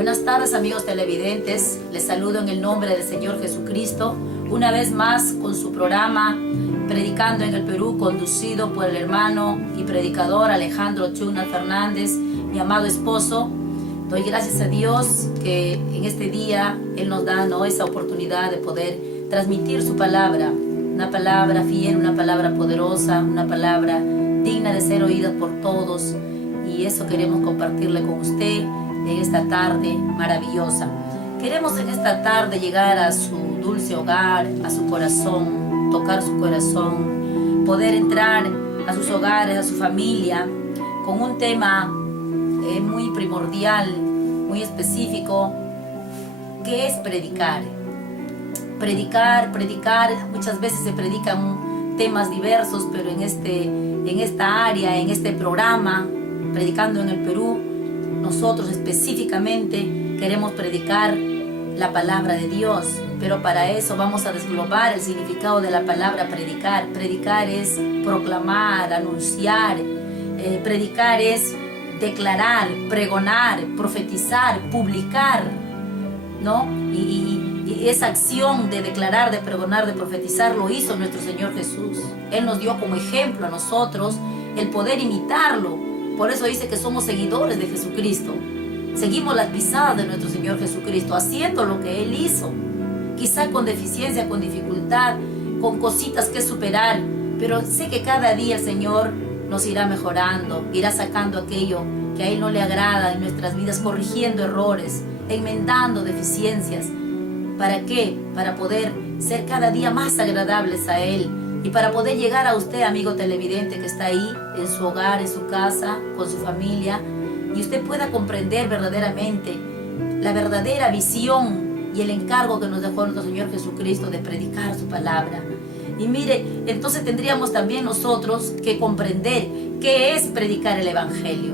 Buenas tardes, amigos televidentes, les saludo en el nombre del Señor Jesucristo, una vez más con su programa Predicando en el Perú, conducido por el hermano y predicador Alejandro Chuna Fernández, mi amado esposo. Doy gracias a Dios que en este día Él nos da esa oportunidad de poder transmitir su palabra, una palabra fiel, una palabra poderosa, una palabra digna de ser oída por todos, y eso queremos compartirle con usted en esta tarde maravillosa. Queremos en esta tarde llegar a su dulce hogar, a su corazón, tocar su corazón, poder entrar a sus hogares, a su familia, con un tema muy primordial, muy específico, que es predicar. Predicar, muchas veces se predican temas diversos, pero en esta área, en este programa, Predicando en el Perú, nosotros específicamente queremos predicar la palabra de Dios, pero para eso vamos a desglobar el significado de la palabra predicar. Predicar es proclamar, anunciar, predicar es declarar, pregonar, profetizar, publicar, ¿no? Y esa acción de declarar, de pregonar, de profetizar lo hizo nuestro Señor Jesús. Él nos dio como ejemplo a nosotros el poder imitarlo. Por eso dice que somos seguidores de Jesucristo. Seguimos las pisadas de nuestro Señor Jesucristo, haciendo lo que Él hizo. Quizá con deficiencia, con dificultad, con cositas que superar, pero sé que cada día el Señor nos irá mejorando, irá sacando aquello que a Él no le agrada en nuestras vidas, corrigiendo errores, enmendando deficiencias. ¿Para qué? Para poder ser cada día más agradables a Él. Y para poder llegar a usted, amigo televidente, que está ahí en su hogar, en su casa, con su familia, y usted pueda comprender verdaderamente la verdadera visión y el encargo que nos dejó nuestro Señor Jesucristo de predicar su palabra. Y mire, entonces tendríamos también nosotros que comprender qué es predicar el Evangelio,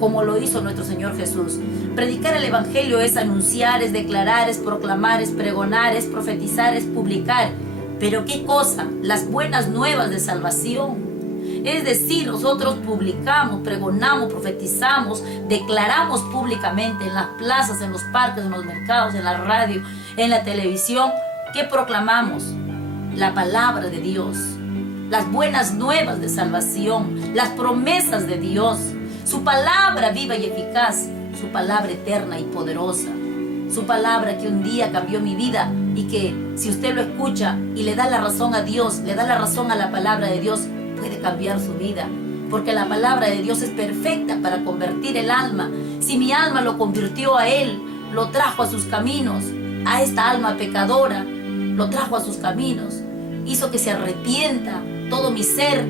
como lo hizo nuestro Señor Jesús. Predicar el Evangelio es anunciar, es declarar, es proclamar, es pregonar, es profetizar, es publicar. ¿Pero qué cosa? Las buenas nuevas de salvación. Es decir, nosotros publicamos, pregonamos, profetizamos, declaramos públicamente en las plazas, en los parques, en los mercados, en la radio, en la televisión. ¿Qué proclamamos? La palabra de Dios, las buenas nuevas de salvación, las promesas de Dios, su palabra viva y eficaz, su palabra eterna y poderosa, su palabra que un día cambió mi vida y que si usted lo escucha y le da la razón a Dios, le da la razón a la palabra de Dios, puede cambiar su vida, porque la palabra de Dios es perfecta para convertir el alma. Si mi alma lo convirtió a Él, lo trajo a sus caminos, a esta alma pecadora, lo trajo a sus caminos, hizo que se arrepienta todo mi ser.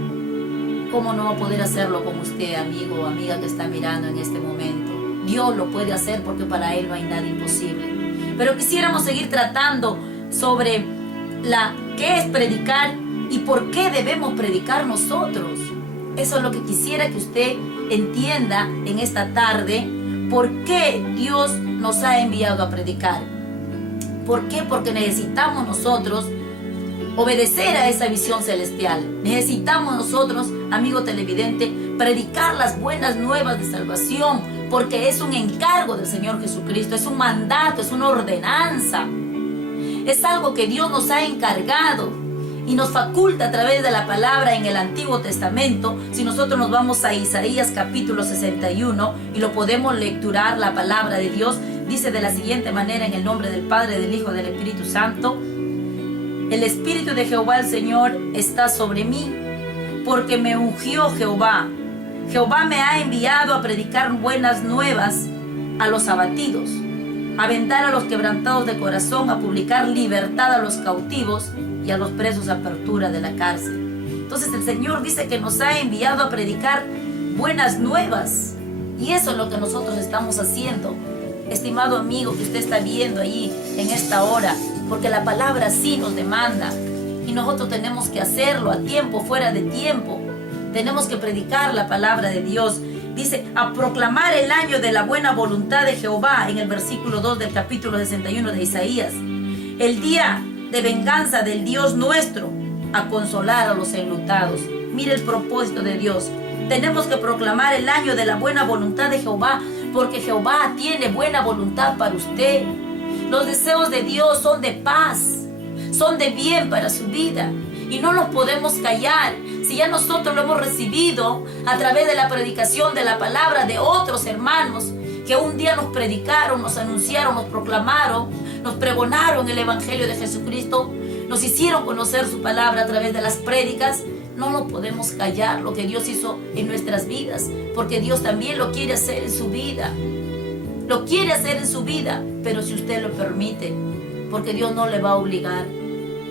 ¿Cómo no va a poder hacerlo con usted, amigo o amiga que está mirando en este momento? Dios lo puede hacer porque para Él no hay nada imposible. Pero quisiéramos seguir tratando sobre qué es predicar y por qué debemos predicar nosotros. Eso es lo que quisiera que usted entienda en esta tarde. ¿Por qué Dios nos ha enviado a predicar? ¿Por qué? Porque necesitamos nosotros obedecer a esa visión celestial. Necesitamos nosotros, amigo televidente, predicar las buenas nuevas de salvación, porque es un encargo del Señor Jesucristo, es un mandato, es una ordenanza. Es algo que Dios nos ha encargado y nos faculta a través de la palabra en el Antiguo Testamento. Si nosotros nos vamos a Isaías capítulo 61 y lo podemos lecturar, la palabra de Dios dice de la siguiente manera: en el nombre del Padre, del Hijo y del Espíritu Santo. El Espíritu de Jehová el Señor está sobre mí, porque me ungió Jehová. Jehová me ha enviado a predicar buenas nuevas a los abatidos, a vendar a los quebrantados de corazón, a publicar libertad a los cautivos y a los presos apertura de la cárcel. Entonces el Señor dice que nos ha enviado a predicar buenas nuevas, y eso es lo que nosotros estamos haciendo, estimado amigo que usted está viendo allí en esta hora, porque la palabra sí nos demanda y nosotros tenemos que hacerlo a tiempo, fuera de tiempo. Tenemos que predicar la palabra de Dios. Dice, a proclamar el año de la buena voluntad de Jehová, en el versículo 2 del capítulo 61 de Isaías. El día de venganza del Dios nuestro, a consolar a los enlutados. Mire el propósito de Dios. Tenemos que proclamar el año de la buena voluntad de Jehová. porque Jehová tiene buena voluntad para usted. Los deseos de Dios son de paz, son de bien para su vida, y no nos podemos callar. Si ya nosotros lo hemos recibido a través de la predicación de la palabra de otros hermanos que un día nos predicaron, nos anunciaron, nos proclamaron, nos pregonaron el Evangelio de Jesucristo, nos hicieron conocer su palabra a través de las prédicas, no nos podemos callar lo que Dios hizo en nuestras vidas, porque Dios también lo quiere hacer en su vida. Lo quiere hacer en su vida, pero si usted lo permite, porque Dios no le va a obligar.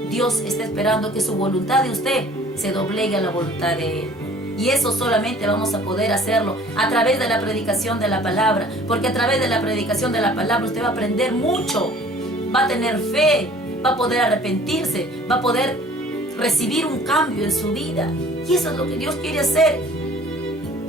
Dios está esperando que su voluntad de usted se doblegue a la voluntad de Él. Y eso solamente vamos a poder hacerlo a través de la predicación de la palabra, porque a través de la predicación de la palabra usted va a aprender mucho, va a tener fe, va a poder arrepentirse, va a poder recibir un cambio en su vida. Y eso es lo que Dios quiere hacer.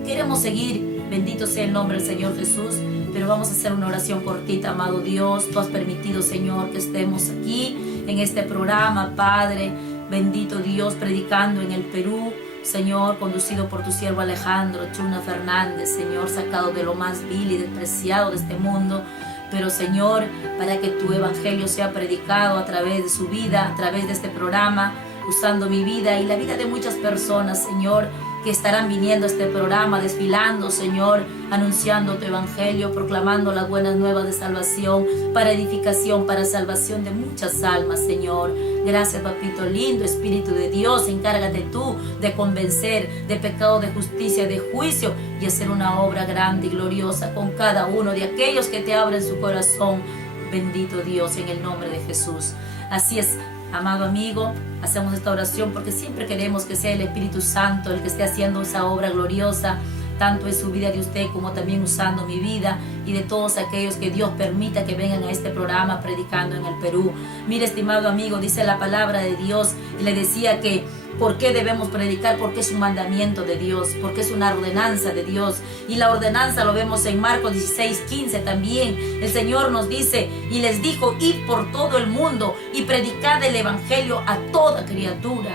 Queremos seguir, bendito sea el nombre del Señor Jesús, pero vamos a hacer una oración cortita. Amado Dios, tú has permitido, Señor, que estemos aquí en este programa, Padre, bendito Dios, predicando en el Perú, Señor, conducido por tu siervo Alejandro Chuna Fernández, Señor, sacado de lo más vil y despreciado de este mundo, pero Señor, para que tu evangelio sea predicado a través de su vida, a través de este programa, usando mi vida y la vida de muchas personas, Señor, que estarán viniendo a este programa, desfilando, Señor, anunciando tu evangelio, proclamando las buenas nuevas de salvación, para edificación, para salvación de muchas almas, Señor. Gracias, papito lindo, Espíritu de Dios, encárgate tú de convencer de pecado, de justicia, de juicio, y hacer una obra grande y gloriosa con cada uno de aquellos que te abren su corazón. Bendito Dios, en el nombre de Jesús. Así es, amado amigo, hacemos esta oración porque siempre queremos que sea el Espíritu Santo el que esté haciendo esa obra gloriosa, tanto en su vida de usted como también usando mi vida y de todos aquellos que Dios permita que vengan a este programa predicando en el Perú. Mire, estimado amigo, dice la palabra de Dios, y le decía que ¿por qué debemos predicar? Porque es un mandamiento de Dios, porque es una ordenanza de Dios. Y la ordenanza lo vemos en Marcos 16:15 también. El Señor nos dice, y les dijo, id por todo el mundo y predicad el evangelio a toda criatura.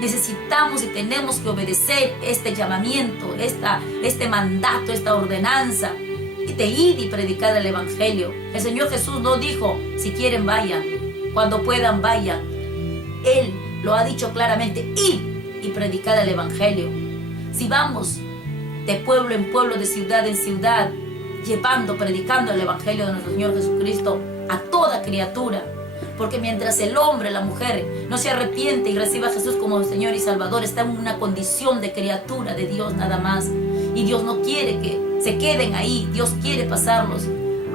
Necesitamos y tenemos que obedecer este llamamiento, este mandato, esta ordenanza. Y te id y predicad el evangelio. El Señor Jesús no dijo, si quieren vayan, cuando puedan vayan. Él lo ha dicho claramente, id y predicad el evangelio. Si vamos de pueblo en pueblo, de ciudad en ciudad, llevando, predicando el evangelio de nuestro Señor Jesucristo a toda criatura, porque mientras el hombre, la mujer, no se arrepiente y reciba a Jesús como Señor y Salvador, está en una condición de criatura de Dios nada más. Y Dios no quiere que se queden ahí. Dios quiere pasarlos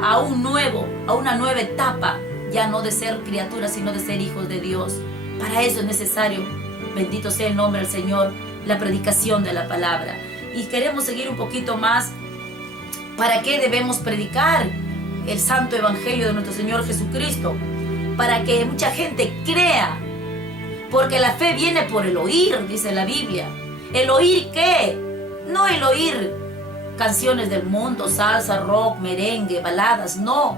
a una nueva etapa, ya no de ser criaturas, sino de ser hijos de Dios. Para eso es necesario, bendito sea el nombre del Señor, la predicación de la palabra. Y queremos seguir un poquito más. ¿Para qué debemos predicar el santo evangelio de nuestro Señor Jesucristo? Para que mucha gente crea, porque la fe viene por el oír, dice la Biblia. ¿El oír qué? No el oír canciones del mundo, salsa, rock, merengue, baladas, no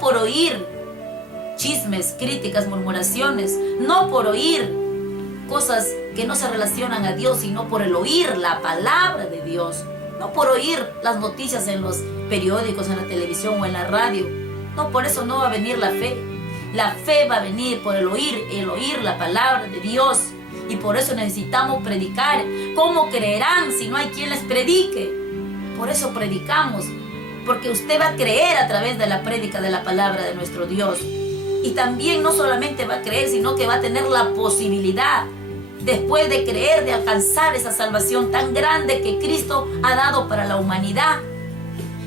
por oír chismes, críticas, murmuraciones, no por oír cosas que no se relacionan a Dios, sino por el oír la palabra de Dios, no por oír las noticias en los periódicos, en la televisión o en la radio. No, por eso no va a venir la fe. La fe va a venir por el oír la palabra de Dios. Y por eso necesitamos predicar. ¿Cómo creerán si no hay quien les predique? Por eso predicamos, porque usted va a creer a través de la prédica de la palabra de nuestro Dios. Y también no solamente va a creer, sino que va a tener la posibilidad, después de creer, de alcanzar esa salvación tan grande que Cristo ha dado para la humanidad.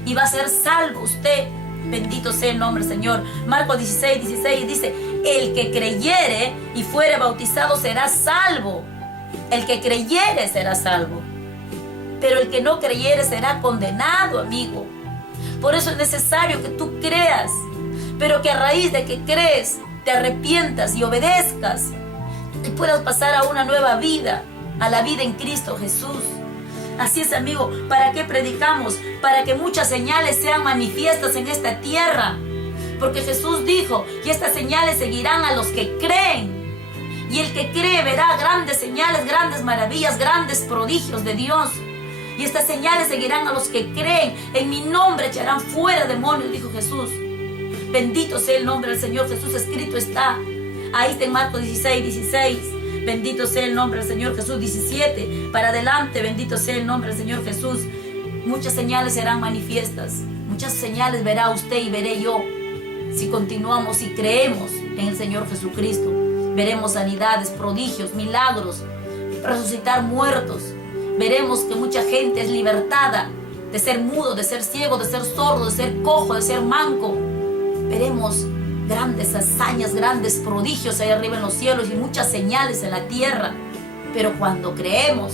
Y va a ser salvo usted. Bendito sea el nombre del Señor. Marcos 16:16 dice, el que creyere y fuere bautizado será salvo. El que creyere será salvo. Pero el que no creyere será condenado, amigo. Por eso es necesario que tú creas, pero que a raíz de que crees, te arrepientas y obedezcas y puedas pasar a una nueva vida, a la vida en Cristo Jesús. Así es, amigo. ¿Para qué predicamos? Para que muchas señales sean manifiestas en esta tierra. Porque Jesús dijo, y estas señales seguirán a los que creen. Y el que cree verá grandes señales, grandes maravillas, grandes prodigios de Dios. Y estas señales seguirán a los que creen. En mi nombre echarán fuera demonios, dijo Jesús. Bendito sea el nombre del Señor Jesús. Escrito está. Ahí está en Marcos 16:16. Bendito sea el nombre del Señor Jesús. 17 para adelante. Bendito sea el nombre del Señor Jesús. Muchas señales serán manifiestas. Muchas señales verá usted y veré yo. Si continuamos y creemos en el Señor Jesucristo, veremos sanidades, prodigios, milagros, resucitar muertos. Veremos que mucha gente es libertada de ser mudo, de ser ciego, de ser sordo, de ser cojo, de ser manco. Veremos grandes hazañas, grandes prodigios ahí arriba en los cielos y muchas señales en la tierra. Pero cuando creemos,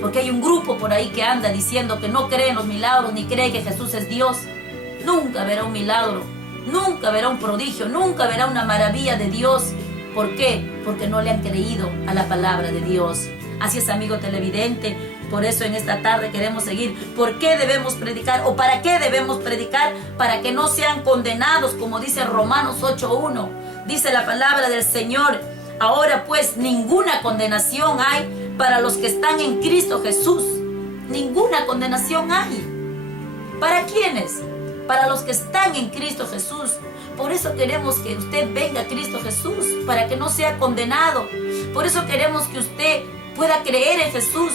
porque hay un grupo por ahí que anda diciendo que no cree en los milagros ni cree que Jesús es Dios, nunca verá un milagro, nunca verá un prodigio, nunca verá una maravilla de Dios. ¿Por qué? Porque no le han creído a la palabra de Dios. Así es, amigo televidente. Por eso en esta tarde queremos seguir. ¿Por qué debemos predicar? ¿O para qué debemos predicar? Para que no sean condenados, como dice Romanos 8:1. Dice la palabra del Señor: ahora pues ninguna condenación hay para los que están en Cristo Jesús. Ninguna condenación hay. ¿Para quiénes? Para los que están en Cristo Jesús. Por eso queremos que usted venga a Cristo Jesús, para que no sea condenado. Por eso queremos que usted pueda creer en Jesús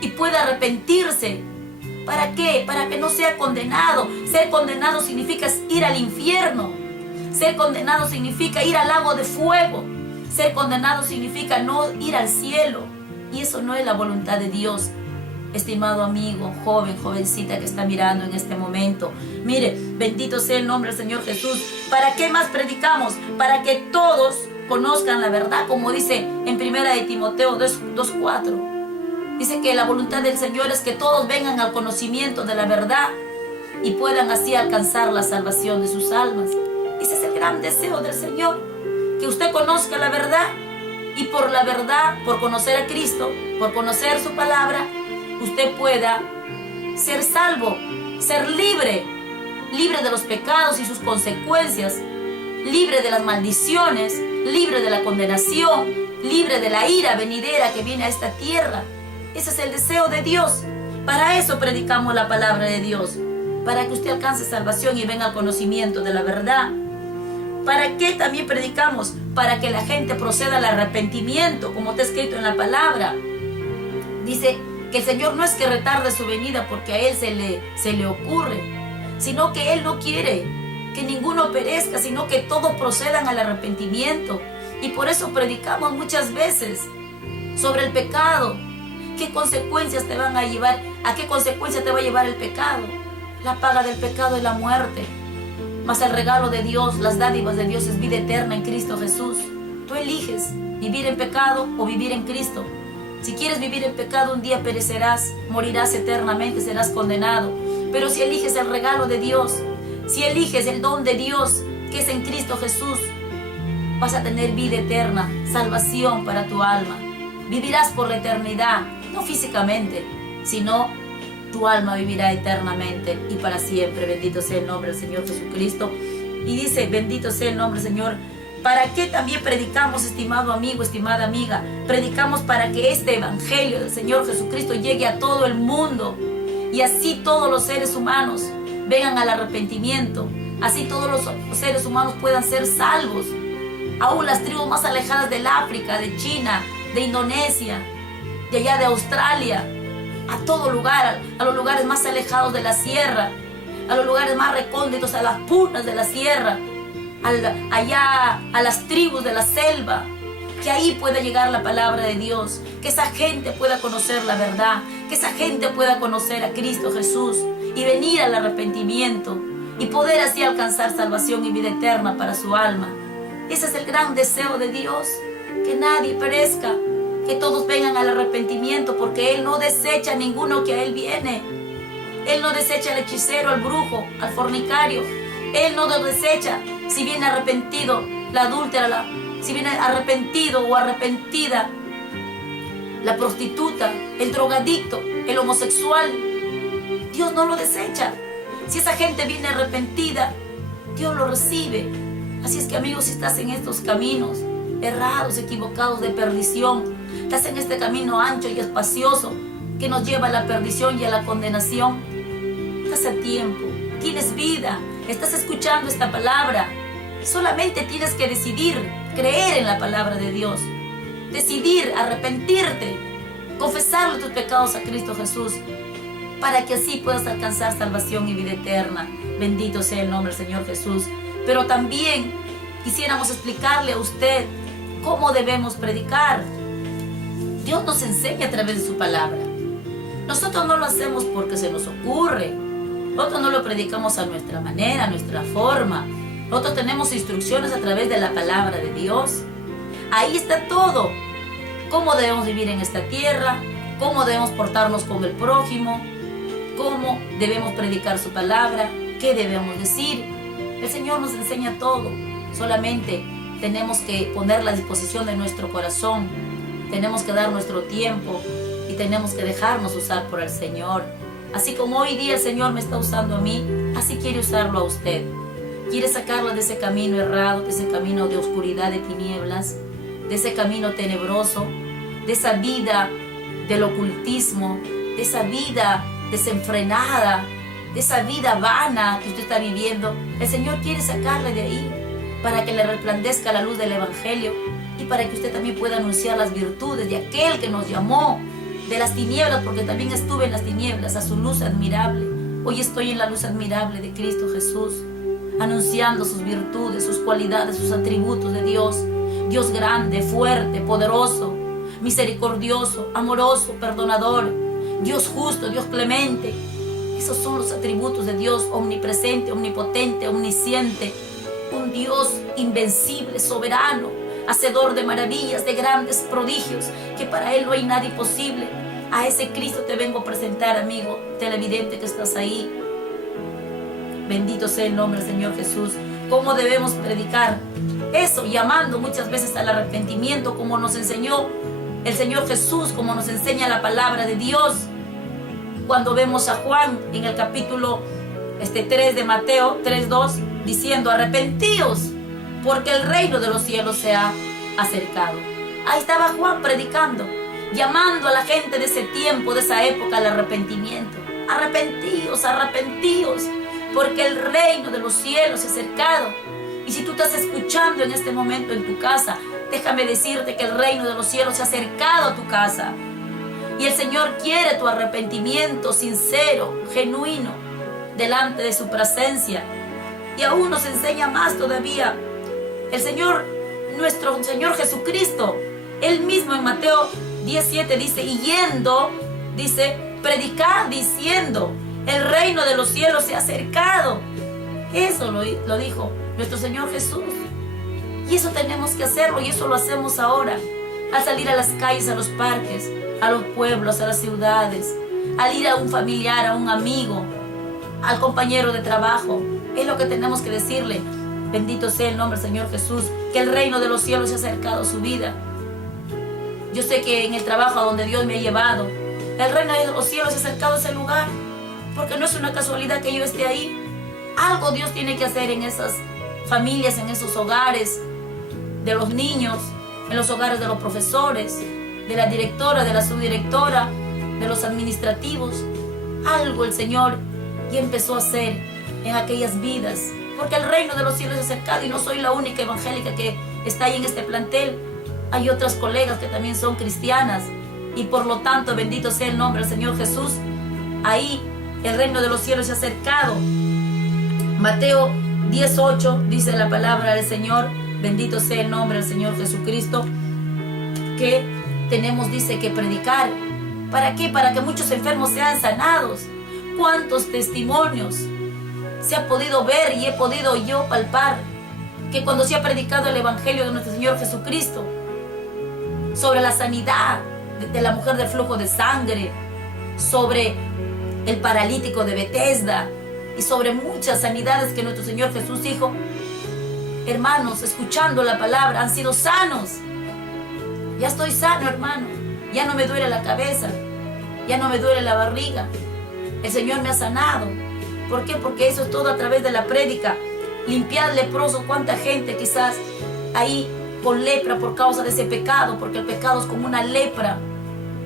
y pueda arrepentirse. ¿Para qué? Para que no sea condenado. Ser condenado significa ir al infierno. Ser condenado significa ir al lago de fuego. Ser condenado significa no ir al cielo. Y eso no es la voluntad de Dios. Estimado amigo, joven, jovencita que está mirando en este momento, mire, bendito sea el nombre del Señor Jesús. ¿Para qué más predicamos? Para que todos conozcan la verdad, como dice en 1 de Timoteo 2:4. Dice que la voluntad del Señor es que todos vengan al conocimiento de la verdad y puedan así alcanzar la salvación de sus almas. Ese es el gran deseo del Señor, que usted conozca la verdad, y por la verdad, por conocer a Cristo, por conocer su palabra, usted pueda ser salvo, ser libre, libre de los pecados y sus consecuencias, libre de las maldiciones, libre de la condenación, libre de la ira venidera que viene a esta tierra. Ese es el deseo de Dios. Para eso predicamos la palabra de Dios, para que usted alcance salvación y venga al conocimiento de la verdad. ¿Para qué también predicamos? Para que la gente proceda al arrepentimiento, como está escrito en la palabra. Dice que el Señor no es que retarde su venida porque a Él se le ocurre, sino que Él no quiere que ninguno perezca, sino que todos procedan al arrepentimiento. Y por eso predicamos muchas veces sobre el pecado. ¿Qué consecuencias te van a llevar? ¿A qué consecuencia te va a llevar el pecado? La paga del pecado es la muerte. Mas el regalo de Dios, las dádivas de Dios es vida eterna en Cristo Jesús. Tú eliges vivir en pecado o vivir en Cristo. Si quieres vivir en pecado, un día perecerás, morirás eternamente, serás condenado. Pero si eliges el regalo de Dios, si eliges el don de Dios, que es en Cristo Jesús, vas a tener vida eterna, salvación para tu alma. Vivirás por la eternidad, no físicamente, sino tu alma vivirá eternamente y para siempre. Bendito sea el nombre del Señor Jesucristo. Y dice, bendito sea el nombre del Señor. ¿Para qué también predicamos, estimado amigo, estimada amiga? Predicamos para que este evangelio del Señor Jesucristo llegue a todo el mundo y así todos los seres humanos vengan al arrepentimiento. Así todos los seres humanos puedan ser salvos. Aún las tribus más alejadas del África, de China, de Indonesia, de allá de Australia, a todo lugar, a los lugares más alejados de la sierra, a los lugares más recónditos, a las puntas de la sierra, allá a las tribus de la selva, que ahí pueda llegar la palabra de Dios, que esa gente pueda conocer la verdad, que esa gente pueda conocer a Cristo Jesús y venir al arrepentimiento y poder así alcanzar salvación y vida eterna para su alma. Ese es el gran deseo de Dios, que nadie perezca, que todos vengan al arrepentimiento, porque Él no desecha a ninguno que a Él viene. Él no desecha al hechicero, al brujo, al fornicario. Él no lo desecha si viene arrepentido la adúltera, si viene arrepentido o arrepentida la prostituta, el drogadicto, el homosexual. Dios no lo desecha. Si esa gente viene arrepentida, Dios lo recibe. Así es que, amigos, si estás en estos caminos errados, equivocados, de perdición, estás en este camino ancho y espacioso que nos lleva a la perdición y a la condenación. Estás a tiempo, tienes vida, estás escuchando esta palabra. Solamente tienes que decidir creer en la palabra de Dios, decidir arrepentirte, confesarle tus pecados a Cristo Jesús, para que así puedas alcanzar salvación y vida eterna. Bendito sea el nombre del Señor Jesús. Pero también quisiéramos explicarle a usted cómo debemos predicar. Dios nos enseña a través de su palabra. Nosotros no lo hacemos porque se nos ocurre. Nosotros no lo predicamos a nuestra manera, a nuestra forma. Nosotros tenemos instrucciones a través de la palabra de Dios. Ahí está todo. Cómo debemos vivir en esta tierra, cómo debemos portarnos con el prójimo, cómo debemos predicar su palabra, qué debemos decir. El Señor nos enseña todo. Solamente tenemos que poner la disposición de nuestro corazón. Tenemos que dar nuestro tiempo y tenemos que dejarnos usar por el Señor. Así como hoy día el Señor me está usando a mí, así quiere usarlo a usted. Quiere sacarla de ese camino errado, de ese camino de oscuridad, de tinieblas, de ese camino tenebroso, de esa vida del ocultismo, de esa vida desenfrenada, de esa vida vana que usted está viviendo. El Señor quiere sacarle de ahí para que le resplandezca la luz del Evangelio y para que usted también pueda anunciar las virtudes de aquel que nos llamó de las tinieblas, porque también estuve en las tinieblas, a su luz admirable. Hoy estoy en la luz admirable de Cristo Jesús, anunciando sus virtudes, sus cualidades, sus atributos de Dios. Dios grande, fuerte, poderoso, misericordioso, amoroso, perdonador, Dios justo, Dios clemente. Esos son los atributos de Dios, omnipresente, omnipotente, omnisciente. Un Dios invencible, soberano, hacedor de maravillas, de grandes prodigios, que para Él no hay nada imposible. A ese Cristo te vengo a presentar, amigo televidente que estás ahí. Bendito sea el nombre del Señor Jesús. ¿Cómo debemos predicar? Eso, llamando muchas veces al arrepentimiento, como nos enseñó el Señor Jesús, como nos enseña la palabra de Dios. Cuando vemos a Juan en el capítulo 3 de Mateo 3:2, diciendo: arrepentíos, porque el reino de los cielos se ha acercado. Ahí estaba Juan predicando, llamando a la gente de ese tiempo, de esa época, al arrepentimiento. Arrepentíos, arrepentíos, porque el reino de los cielos se ha acercado. Y si tú estás escuchando en este momento en tu casa, déjame decirte que el reino de los cielos se ha acercado a tu casa. Y el Señor quiere tu arrepentimiento sincero, genuino, delante de su presencia. Y aún nos enseña más todavía. El Señor, nuestro Señor Jesucristo, Él mismo en Mateo 17 dice: y yendo, dice, predicar diciendo: el reino de los cielos se ha acercado. Eso lo dijo nuestro Señor Jesús. Y eso tenemos que hacerlo, y eso lo hacemos ahora. Al salir a las calles, a los parques, a los pueblos, a las ciudades, al ir a un familiar, a un amigo, al compañero de trabajo, es lo que tenemos que decirle. Bendito sea el nombre del Señor Jesús, que el reino de los cielos se ha acercado a su vida. Yo sé que en el trabajo a donde Dios me ha llevado, el reino de los cielos se ha acercado a ese lugar, porque no es una casualidad que yo esté ahí. Algo Dios tiene que hacer en esas familias, en esos hogares de los niños, en los hogares de los profesores, de la directora, de la subdirectora, de los administrativos. Algo el Señor ya empezó a hacer en aquellas vidas, porque el reino de los cielos se ha acercado, y no soy la única evangélica que está ahí en este plantel. Hay otras colegas que también son cristianas, y por lo tanto, bendito sea el nombre del Señor Jesús. Ahí el reino de los cielos se ha acercado. Mateo 10:8 dice la palabra del Señor, bendito sea el nombre del Señor Jesucristo, que tenemos, dice, que predicar. ¿Para qué? Para que muchos enfermos sean sanados. ¿Cuántos testimonios se ha podido ver y he podido yo palpar? Que cuando se ha predicado el Evangelio de nuestro Señor Jesucristo, sobre la sanidad de la mujer del flujo de sangre, sobre el paralítico de Betesda, y sobre muchas sanidades que nuestro Señor Jesús dijo, hermanos, escuchando la palabra, han sido sanos. Ya estoy sano, hermano. Ya no me duele la cabeza, ya no me duele la barriga. El Señor me ha sanado. ¿Por qué? Porque eso es todo a través de la prédica. Limpiar leprosos, cuánta gente quizás ahí con lepra por causa de ese pecado, porque el pecado es como una lepra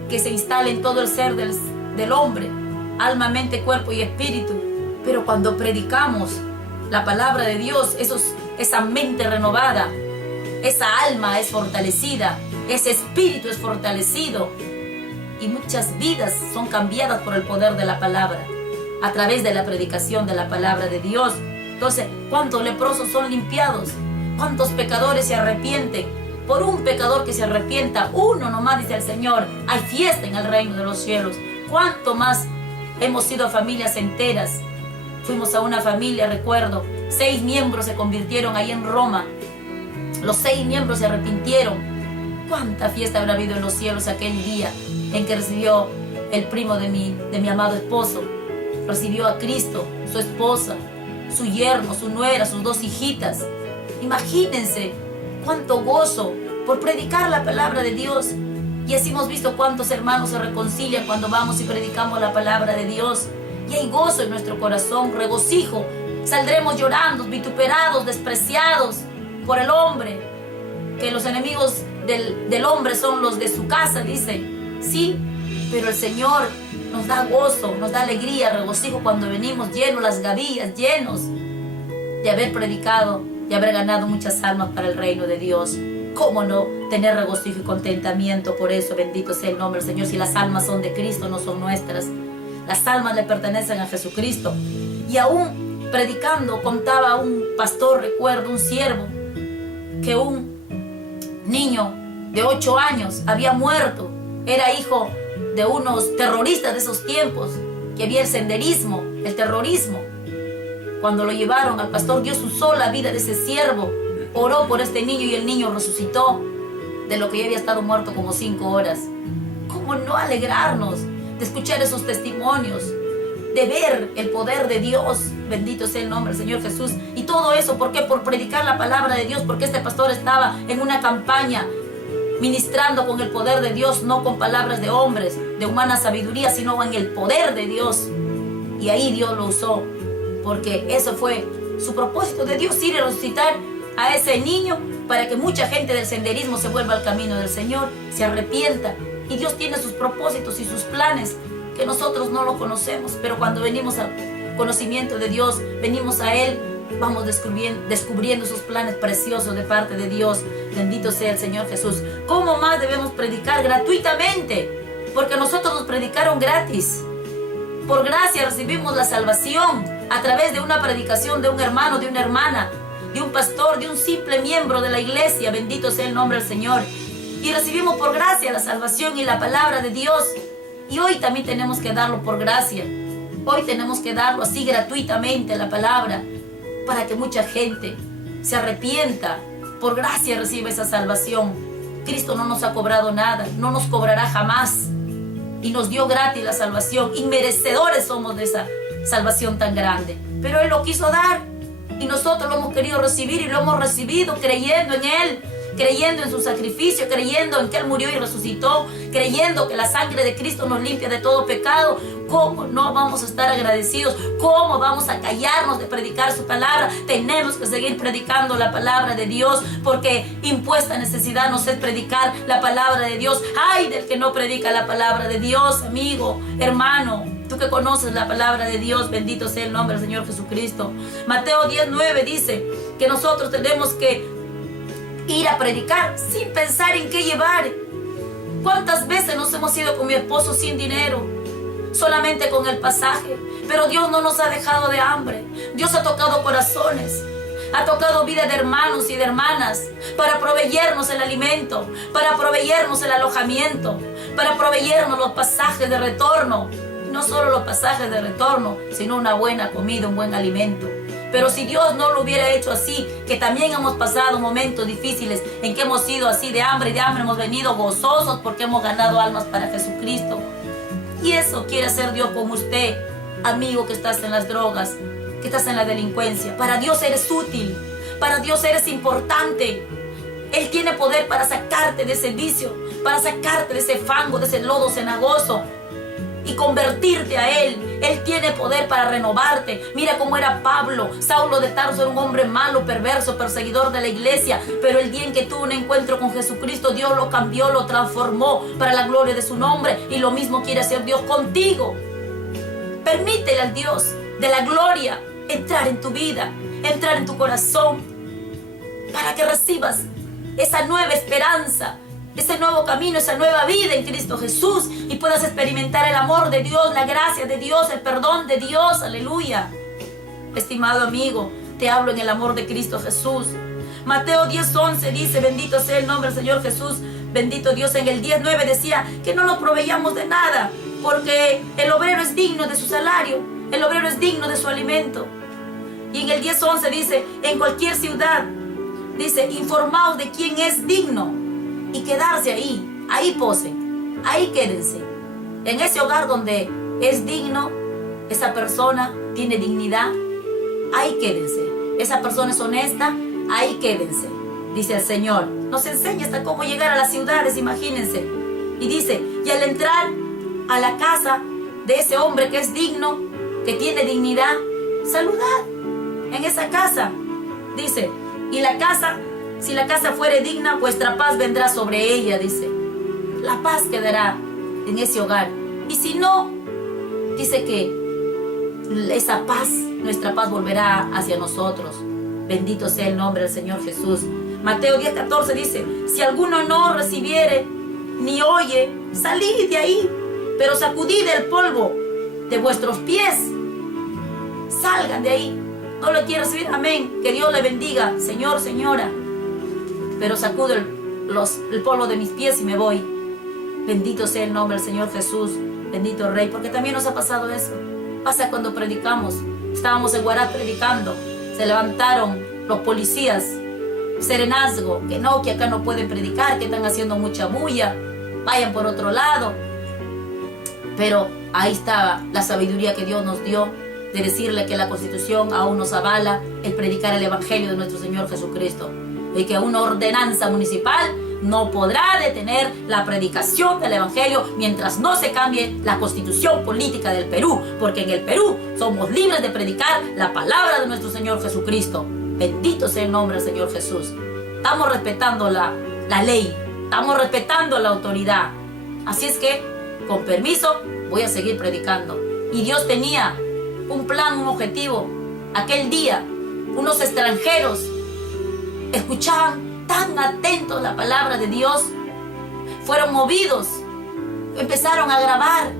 que se instala en todo el ser del hombre, alma, mente, cuerpo y espíritu. Pero cuando predicamos la palabra de Dios, esa mente renovada, esa alma es fortalecida, ese espíritu es fortalecido y muchas vidas son cambiadas por el poder de la palabra, a través de la predicación de la palabra de Dios. Entonces, ¿cuántos leprosos son limpiados? ¿Cuántos pecadores se arrepienten? Por un pecador que se arrepienta, uno nomás, dice el Señor, hay fiesta en el reino de los cielos. ¿Cuánto más hemos sido familias enteras? Fuimos a una familia, recuerdo, 6 miembros se convirtieron ahí en Roma. Los 6 miembros se arrepintieron. ¿Cuánta fiesta habrá habido en los cielos aquel día en que recibió el primo de mi amado esposo? Recibió a Cristo, su esposa, su yerno, su nuera, sus 2 hijitas. Imagínense cuánto gozo por predicar la palabra de Dios. Y así hemos visto cuántos hermanos se reconcilian cuando vamos y predicamos la palabra de Dios. Y hay gozo en nuestro corazón, regocijo. Saldremos llorando, vituperados, despreciados por el hombre, que los enemigos del hombre son los de su casa, dice. Sí, pero el Señor nos da gozo, nos da alegría, regocijo cuando venimos llenos, las gavillas, llenos de haber predicado y haber ganado muchas almas para el reino de Dios. ¿Cómo no tener regocijo y contentamiento por eso? Bendito sea el nombre del Señor. Si las almas son de Cristo, no son nuestras. Las almas le pertenecen a Jesucristo. Y aún predicando, contaba un pastor, recuerdo, un siervo, que un niño de 8 años había muerto. Era hijo de unos terroristas de esos tiempos, que había el senderismo, el terrorismo. Cuando lo llevaron al pastor, Dios usó la vida de ese siervo, oró por este niño y el niño resucitó de lo que ya había estado muerto como 5 horas. ¿Cómo no alegrarnos de escuchar esos testimonios, de ver el poder de Dios? Bendito sea el nombre del Señor Jesús. Y todo eso, ¿por qué? Por predicar la palabra de Dios, porque este pastor estaba en una campaña ministrando con el poder de Dios, no con palabras de hombres, de humana sabiduría, sino en el poder de Dios. Y ahí Dios lo usó, porque eso fue su propósito de Dios, ir a resucitar a ese niño para que mucha gente del senderismo se vuelva al camino del Señor, se arrepienta. Y Dios tiene sus propósitos y sus planes que nosotros no lo conocemos, pero cuando venimos al conocimiento de Dios, venimos a Él, vamos descubriendo sus planes preciosos de parte de Dios. Bendito sea el Señor Jesús. ¿Cómo más debemos predicar? Gratuitamente, porque nosotros nos predicaron gratis. Por gracia recibimos la salvación a través de una predicación de un hermano, de una hermana, de un pastor, de un simple miembro de la iglesia. Bendito sea el nombre del Señor. Y recibimos por gracia la salvación y la palabra de Dios. Y hoy también tenemos que darlo por gracia. Hoy tenemos que darlo así gratuitamente, la palabra, para que mucha gente se arrepienta. Por gracia recibe esa salvación. Cristo no nos ha cobrado nada, no nos cobrará jamás. Y nos dio gratis la salvación. Inmerecedores somos de esa salvación tan grande. Pero Él lo quiso dar. Y nosotros lo hemos querido recibir y lo hemos recibido creyendo en Él. Creyendo en su sacrificio, creyendo en que Él murió y resucitó, creyendo que la sangre de Cristo nos limpia de todo pecado. ¿Cómo no vamos a estar agradecidos? ¿Cómo vamos a callarnos de predicar su palabra? Tenemos que seguir predicando la palabra de Dios, porque impuesta necesidad nos es predicar la palabra de Dios. ¡Ay del que no predica la palabra de Dios, amigo, hermano! Tú que conoces la palabra de Dios, bendito sea el nombre del Señor Jesucristo. Mateo 10:9 dice que nosotros tenemos que ir a predicar sin pensar en qué llevar. ¿Cuántas veces nos hemos ido con mi esposo sin dinero? Solamente con el pasaje. Pero Dios no nos ha dejado de hambre. Dios ha tocado corazones. Ha tocado vida de hermanos y de hermanas para proveernos el alimento, para proveernos el alojamiento, para proveernos los pasajes de retorno. Y no solo los pasajes de retorno, sino una buena comida, un buen alimento. Pero si Dios no lo hubiera hecho así, que también hemos pasado momentos difíciles en que hemos sido así de hambre y de hambre, hemos venido gozosos porque hemos ganado almas para Jesucristo. Y eso quiere hacer Dios con usted, amigo que estás en las drogas, que estás en la delincuencia. Para Dios eres útil, para Dios eres importante. Él tiene poder para sacarte de ese vicio, para sacarte de ese fango, de ese lodo cenagoso. y convertirte a Él. Él tiene poder para renovarte. Mira cómo era Pablo. Saulo de Tarso era un hombre malo, perverso, perseguidor de la iglesia, pero el día en que tuvo un encuentro con Jesucristo, Dios lo cambió, lo transformó para la gloria de su nombre, y lo mismo quiere hacer Dios contigo. Permítele al Dios de la gloria entrar en tu vida, entrar en tu corazón, para que recibas esa nueva esperanza, ese nuevo camino, esa nueva vida en Cristo Jesús, y puedas experimentar el amor de Dios, la gracia de Dios, el perdón de Dios. Aleluya. Estimado amigo, te hablo en el amor de Cristo Jesús. Mateo 10:11 dice: bendito sea el nombre del Señor Jesús, bendito Dios. En el 10:9 decía que no nos proveíamos de nada, porque el obrero es digno de su salario, el obrero es digno de su alimento. Y en el 10:11 dice: en cualquier ciudad, dice, informaos de quién es digno, y quedarse ahí posen, ahí quédense. En ese hogar donde es digno, esa persona tiene dignidad, ahí quédense. Esa persona es honesta, ahí quédense. Dice el Señor, nos enseña hasta cómo llegar a las ciudades, imagínense. Y dice, y al entrar a la casa de ese hombre que es digno, que tiene dignidad, saludad en esa casa. Dice, y la casa, si la casa fuere digna, vuestra paz vendrá sobre ella, dice. La paz quedará en ese hogar. Y si no, dice que esa paz, nuestra paz volverá hacia nosotros. Bendito sea el nombre del Señor Jesús. Mateo 10:14 dice, si alguno no recibiere ni oye, salid de ahí, pero sacudid el polvo de vuestros pies. Salgan de ahí. No lo quiero recibir, amén. Que Dios le bendiga, señor, señora. Pero sacudo el polvo de mis pies y me voy. Bendito sea el nombre del Señor Jesús. Bendito Rey, porque también nos ha pasado eso. Pasa cuando predicamos. Estábamos en Guarat predicando. Se levantaron los policías. Serenazgo, que acá no pueden predicar, que están haciendo mucha bulla. Vayan por otro lado. Pero ahí estaba la sabiduría que Dios nos dio, de decirle que la Constitución aún nos avala el predicar el Evangelio de nuestro Señor Jesucristo, y que una ordenanza municipal no podrá detener la predicación del Evangelio mientras no se cambie la Constitución política del Perú, porque en el Perú somos libres de predicar la palabra de nuestro Señor Jesucristo. Bendito sea el nombre del Señor Jesús. Estamos respetando la ley, estamos respetando la autoridad. Así es que, con permiso, voy a seguir predicando. Y Dios tenía un plan, un objetivo. Aquel día, unos extranjeros escuchaban tan atentos la palabra de Dios, fueron movidos, empezaron a grabar,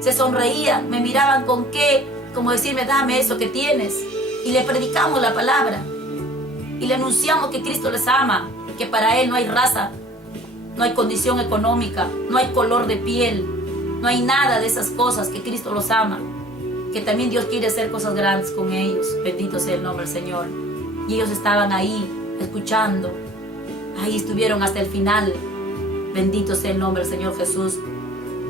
se sonreían, me miraban con qué, como decirme, dame eso que tienes, y le predicamos la palabra, y le anunciamos que Cristo les ama, que para Él no hay raza, no hay condición económica, no hay color de piel, no hay nada de esas cosas, que Cristo los ama, que también Dios quiere hacer cosas grandes con ellos. Bendito sea el nombre del Señor. Y ellos estaban ahí escuchando, ahí estuvieron hasta el final. Bendito sea el nombre del Señor Jesús.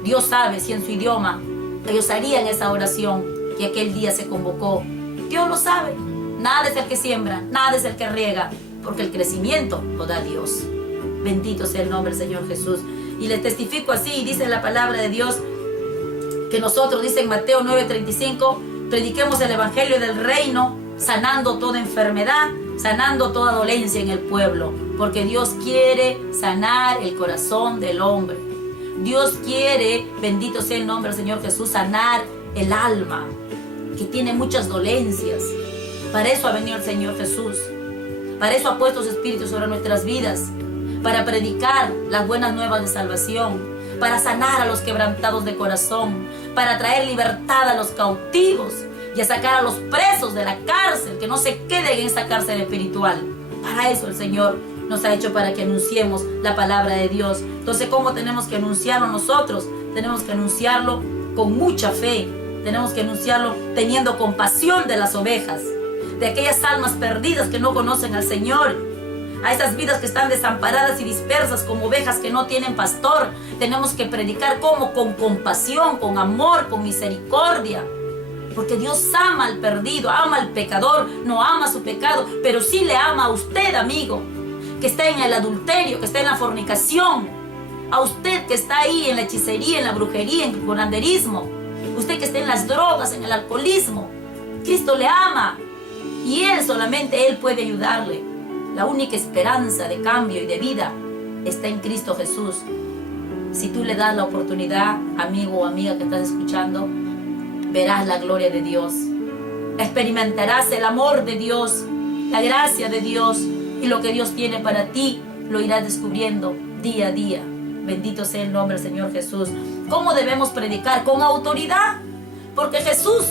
Dios sabe si en su idioma ellos harían esa oración que aquel día se convocó. Dios lo sabe. Nada es el que siembra, nada es el que riega, porque el crecimiento lo da Dios. Bendito sea el nombre del Señor Jesús. Y le testifico así, dice la palabra de Dios, que nosotros, dice en Mateo 9:35, prediquemos el Evangelio del reino, sanando toda enfermedad, sanando toda dolencia en el pueblo, porque Dios quiere sanar el corazón del hombre. Dios quiere, bendito sea el nombre del Señor Jesús, sanar el alma, que tiene muchas dolencias. Para eso ha venido el Señor Jesús. Para eso ha puesto su Espíritu sobre nuestras vidas, para predicar las buenas nuevas de salvación, para sanar a los quebrantados de corazón, para traer libertad a los cautivos y a sacar a los presos de la cárcel, que no se queden en esa cárcel espiritual. Para eso el Señor nos ha hecho, para que anunciemos la palabra de Dios. Entonces, ¿cómo tenemos que anunciarlo nosotros? Tenemos que anunciarlo con mucha fe. Tenemos que anunciarlo teniendo compasión de las ovejas, de aquellas almas perdidas que no conocen al Señor, a esas vidas que están desamparadas y dispersas como ovejas que no tienen pastor. Tenemos que predicar como con compasión, con amor, con misericordia, porque Dios ama al perdido, ama al pecador, no ama su pecado, pero sí le ama a usted, amigo, que está en el adulterio, que está en la fornicación, A usted que está ahí en la hechicería, en la brujería, en el curanderismo, usted que está en las drogas, en el alcoholismo, Cristo le ama y solamente Él puede ayudarle. La única esperanza de cambio y de vida está en Cristo Jesús. Si tú le das la oportunidad, amigo o amiga que estás escuchando, verás la gloria de Dios. Experimentarás el amor de Dios, la gracia de Dios, y lo que Dios tiene para ti lo irás descubriendo día a día. Bendito sea el nombre del Señor Jesús. ¿Cómo debemos predicar? Con autoridad. Porque Jesús,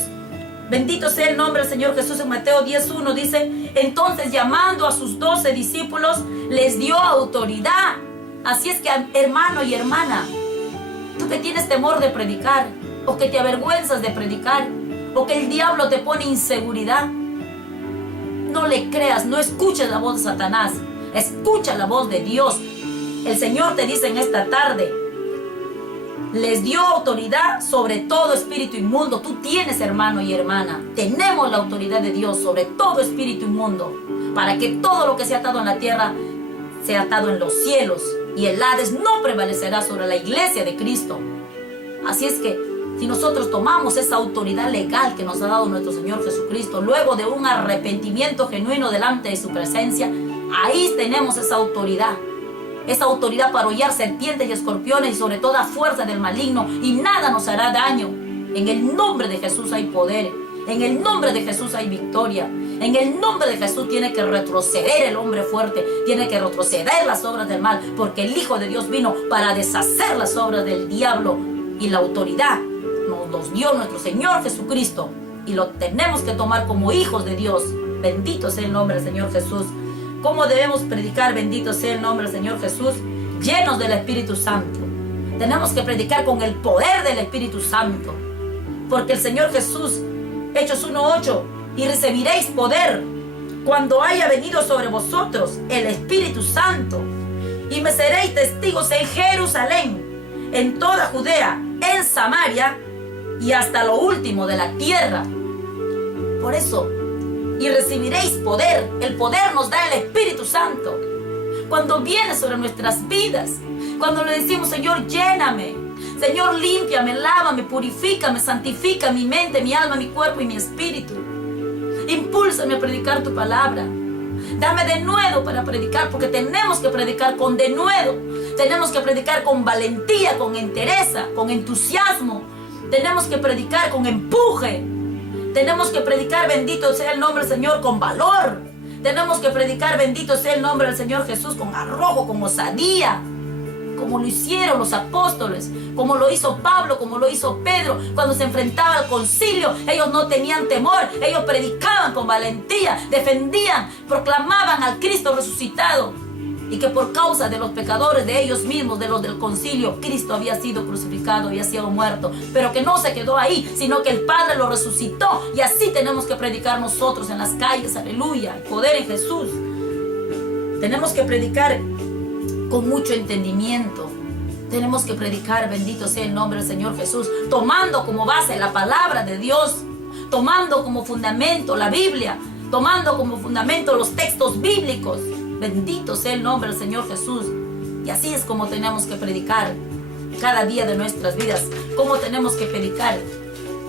bendito sea el nombre del Señor Jesús, en Mateo 10:1 dice: entonces llamando a sus 12 discípulos, les dio autoridad. Así es que, hermano y hermana, tú que tienes temor de predicar, o que te avergüenzas de predicar, o que el diablo te pone inseguridad, no le creas, no escuches la voz de Satanás, escucha la voz de Dios. El Señor te dice en esta tarde, les dio autoridad sobre todo espíritu inmundo. Tú tienes, hermano y hermana, tenemos la autoridad de Dios sobre todo espíritu inmundo, para que todo lo que sea atado en la tierra sea atado en los cielos, y el Hades no prevalecerá sobre la iglesia de Cristo. Así es que si nosotros tomamos esa autoridad legal que nos ha dado nuestro Señor Jesucristo, luego de un arrepentimiento genuino delante de su presencia, ahí tenemos esa autoridad para hollar serpientes y escorpiones y sobre toda fuerza del maligno, y nada nos hará daño. En el nombre de Jesús hay poder, en el nombre de Jesús hay victoria, en el nombre de Jesús tiene que retroceder el hombre fuerte, tiene que retroceder las obras del mal, porque el Hijo de Dios vino para deshacer las obras del diablo, y la autoridad nos dio nuestro Señor Jesucristo, y lo tenemos que tomar como hijos de Dios. Bendito sea el nombre del Señor Jesús. ¿Cómo debemos predicar? Bendito sea el nombre del Señor Jesús. Llenos del Espíritu Santo. Tenemos que predicar con el poder del Espíritu Santo, porque el Señor Jesús, Hechos 1:8, y recibiréis poder cuando haya venido sobre vosotros el Espíritu Santo, y me seréis testigos en Jerusalén, en toda Judea, en Samaria y hasta lo último de la tierra. Por eso, y recibiréis poder. El poder nos da el Espíritu Santo. Cuando viene sobre nuestras vidas, cuando le decimos: Señor, lléname, Señor, límpiame, lávame, purifícame, santifica mi mente, mi alma, mi cuerpo y mi espíritu. Impúlsame a predicar tu palabra. Dame denuedo para predicar, porque tenemos que predicar con denuedo. Tenemos que predicar con valentía, con entereza, con entusiasmo. Tenemos que predicar con empuje. Tenemos que predicar, bendito sea el nombre del Señor, con valor. Tenemos que predicar, bendito sea el nombre del Señor Jesús, con arrojo, con osadía, como lo hicieron los apóstoles, como lo hizo Pablo, como lo hizo Pedro. Cuando se enfrentaba al concilio, ellos no tenían temor, ellos predicaban con valentía, defendían, proclamaban al Cristo resucitado, y que por causa de los pecadores, de ellos mismos, de los del concilio, Cristo había sido crucificado, había sido muerto, pero que no se quedó ahí, sino que el Padre lo resucitó. Y así tenemos que predicar nosotros en las calles. Aleluya, el poder en Jesús. Tenemos que predicar con mucho entendimiento. Tenemos que predicar, bendito sea el nombre del Señor Jesús, tomando como base la palabra de Dios, tomando como fundamento la Biblia, tomando como fundamento los textos bíblicos. Bendito sea el nombre del Señor Jesús. Y así es como tenemos que predicar cada día de nuestras vidas. Como tenemos que predicar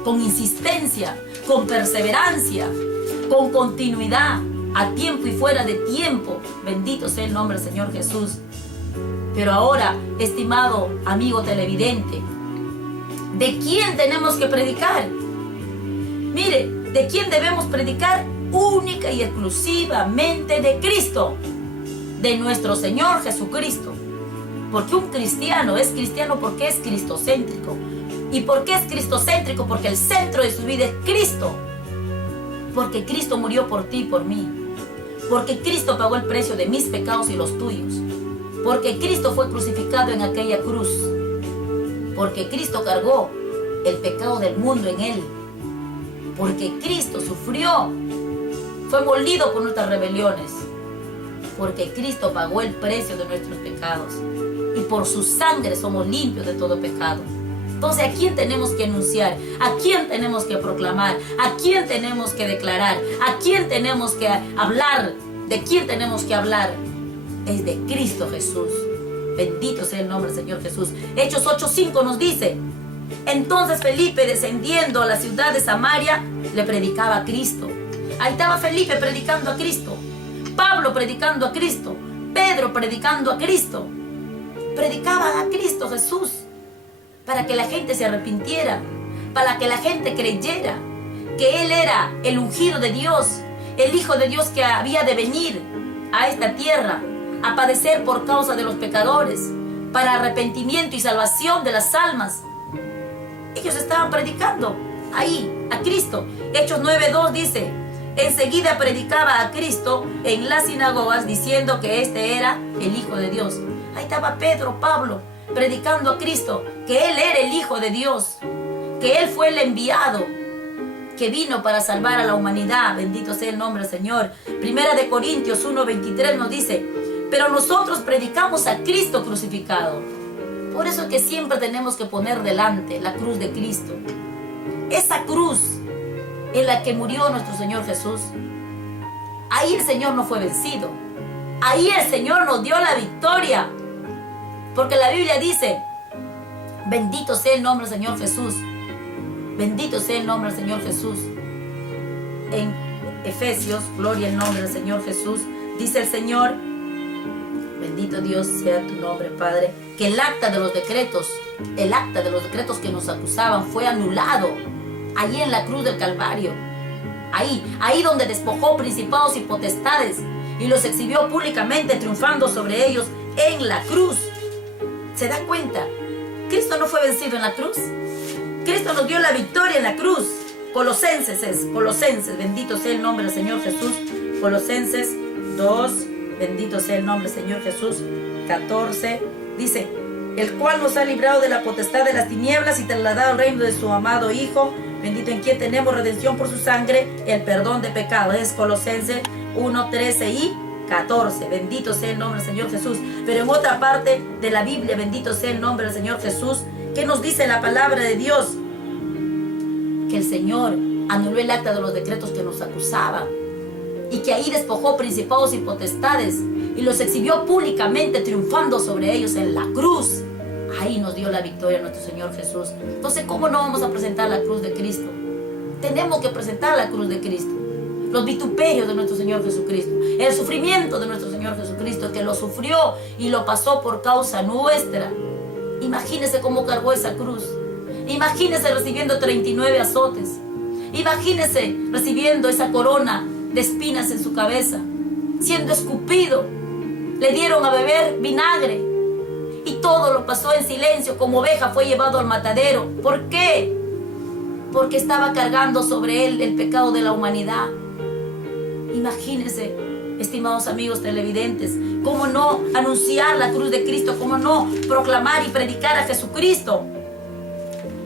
con insistencia, con perseverancia, con continuidad, a tiempo y fuera de tiempo. Bendito sea el nombre del Señor Jesús. Pero ahora, estimado amigo televidente, ¿de quién tenemos que predicar? Mire, ¿de quién debemos predicar? Única y exclusivamente de Cristo, de nuestro Señor Jesucristo. Porque un cristiano es cristiano porque es cristocéntrico. ¿Y por qué es cristocéntrico? Porque el centro de su vida es Cristo. Porque Cristo murió por ti y por mí. Porque Cristo pagó el precio de mis pecados y los tuyos. Porque Cristo fue crucificado en aquella cruz. Porque Cristo cargó el pecado del mundo en él. Porque Cristo sufrió, fue molido por nuestras rebeliones. Porque Cristo pagó el precio de nuestros pecados. Y por su sangre somos limpios de todo pecado. Entonces, ¿a quién tenemos que anunciar? ¿A quién tenemos que proclamar? ¿A quién tenemos que declarar? ¿A quién tenemos que hablar? ¿De quién tenemos que hablar? Es de Cristo Jesús. Bendito sea el nombre del Señor Jesús. Hechos 8:5 nos dice: entonces Felipe, descendiendo a la ciudad de Samaria, le predicaba a Cristo. Ahí estaba Felipe predicando a Cristo, Pablo predicando a Cristo, Pedro predicando a Cristo. Predicaban a Cristo Jesús para que la gente se arrepintiera, para que la gente creyera que Él era el ungido de Dios, el Hijo de Dios que había de venir a esta tierra a padecer por causa de los pecadores, para arrepentimiento y salvación de las almas. Ellos estaban predicando ahí a Cristo. Hechos 9:2 dice: enseguida predicaba a Cristo en las sinagogas, diciendo que este era el Hijo de Dios. Ahí estaba Pedro, Pablo, predicando a Cristo, que Él era el Hijo de Dios, que Él fue el enviado, que vino para salvar a la humanidad. Bendito sea el nombre del Señor. Primera de Corintios 1:23 nos dice: pero nosotros predicamos a Cristo crucificado. Por eso es que siempre tenemos que poner delante la cruz de Cristo. Esa cruz en la que murió nuestro Señor Jesús. Ahí el Señor no fue vencido. Ahí el Señor nos dio la victoria. Porque la Biblia dice: bendito sea el nombre del Señor Jesús. Bendito sea el nombre del Señor Jesús. En Efesios, gloria al nombre del Señor Jesús, dice el Señor: bendito Dios sea tu nombre, Padre, que el acta de los decretos que nos acusaban fue anulado allí en la cruz del Calvario. Ahí donde despojó principados y potestades y los exhibió públicamente, triunfando sobre ellos en la cruz. ¿Se da cuenta? Cristo no fue vencido en la cruz. Cristo nos dio la victoria en la cruz. Colosenses, bendito sea el nombre del Señor Jesús. Colosenses 2, bendito sea el nombre del Señor Jesús. 14, dice: el cual nos ha librado de la potestad de las tinieblas y trasladado al reino de su amado Hijo, bendito en quien tenemos redención por su sangre, el perdón de pecados. Es Colosenses 1, 13 y 14. Bendito sea el nombre del Señor Jesús. Pero en otra parte de la Biblia, bendito sea el nombre del Señor Jesús, ¿qué nos dice la palabra de Dios? Que el Señor anuló el acta de los decretos que nos acusaban, y que ahí despojó principados y potestades y los exhibió públicamente, triunfando sobre ellos en la cruz. Ahí nos dio la victoria nuestro Señor Jesús. Entonces, ¿cómo no vamos a presentar la cruz de Cristo? Tenemos que presentar la cruz de Cristo. Los vituperios de nuestro Señor Jesucristo, el sufrimiento de nuestro Señor Jesucristo, que lo sufrió y lo pasó por causa nuestra. Imagínese cómo cargó esa cruz. Imagínese recibiendo 39 azotes. Imagínese recibiendo esa corona de espinas en su cabeza, siendo escupido. Le dieron a beber vinagre y todo lo pasó en silencio. Como oveja fue llevado al matadero. ¿Por qué? Porque estaba cargando sobre él el pecado de la humanidad. Imagínense, estimados amigos televidentes, cómo no anunciar la cruz de Cristo, cómo no proclamar y predicar a Jesucristo.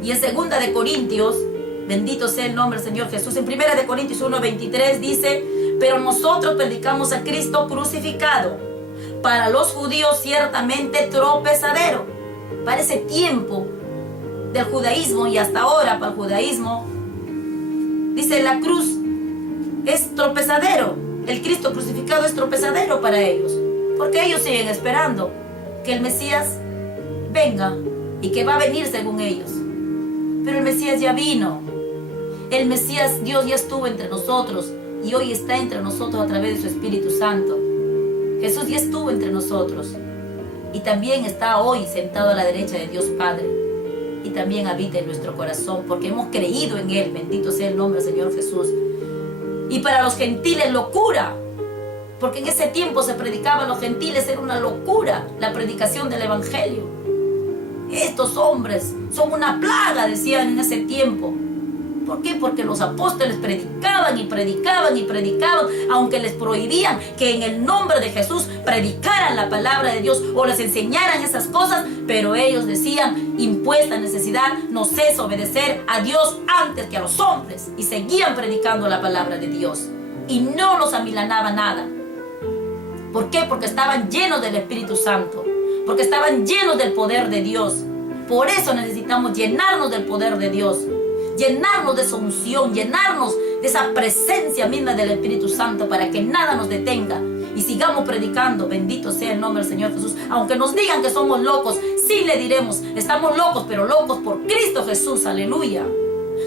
Y en 2 de Corintios, bendito sea el nombre del Señor Jesús, en 1 de Corintios 1:23 dice: pero nosotros predicamos a Cristo crucificado, para los judíos ciertamente tropezadero. Para ese tiempo del judaísmo y hasta ahora para el judaísmo, dice, la cruz es tropezadero. El Cristo crucificado es tropezadero para ellos, porque ellos siguen esperando que el Mesías venga y que va a venir según ellos. Pero el Mesías ya vino. El Mesías, Dios ya estuvo entre nosotros y hoy está entre nosotros a través de su Espíritu Santo. Jesús ya estuvo entre nosotros y también está hoy sentado a la derecha de Dios Padre, y también habita en nuestro corazón porque hemos creído en Él. Bendito sea el nombre del Señor Jesús. Y para los gentiles locura, porque en ese tiempo se predicaba a los gentiles, era una locura la predicación del Evangelio. Estos hombres son una plaga, decían en ese tiempo. ¿Por qué? Porque los apóstoles predicaban y predicaban y predicaban, aunque les prohibían que en el nombre de Jesús predicaran la palabra de Dios o les enseñaran esas cosas, pero ellos decían, impuesta necesidad nos es obedecer a Dios antes que a los hombres, y seguían predicando la palabra de Dios y no los amilanaba nada. ¿Por qué? Porque estaban llenos del Espíritu Santo, porque estaban llenos del poder de Dios. Por eso necesitamos llenarnos del poder de Dios, llenarnos de esa unción, llenarnos de esa presencia misma del Espíritu Santo, para que nada nos detenga y sigamos predicando. Bendito sea el nombre del Señor Jesús. Aunque nos digan que somos locos, sí le diremos, estamos locos, pero locos por Cristo Jesús. Aleluya.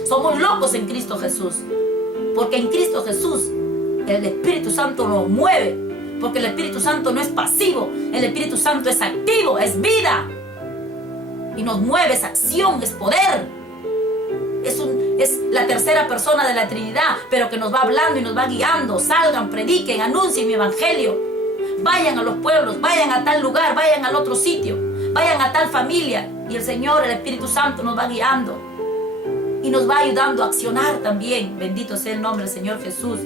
Somos locos en Cristo Jesús. Porque en Cristo Jesús el Espíritu Santo nos mueve. Porque el Espíritu Santo no es pasivo. El Espíritu Santo es activo, es vida. Y nos mueve, es acción, es poder. Es la tercera persona de la Trinidad, pero que nos va hablando y nos va guiando. Salgan, prediquen, anuncien mi evangelio. Vayan a los pueblos, vayan a tal lugar, vayan al otro sitio, vayan a tal familia. Y el Señor, el Espíritu Santo nos va guiando y nos va ayudando a accionar también. Bendito sea el nombre del Señor Jesús.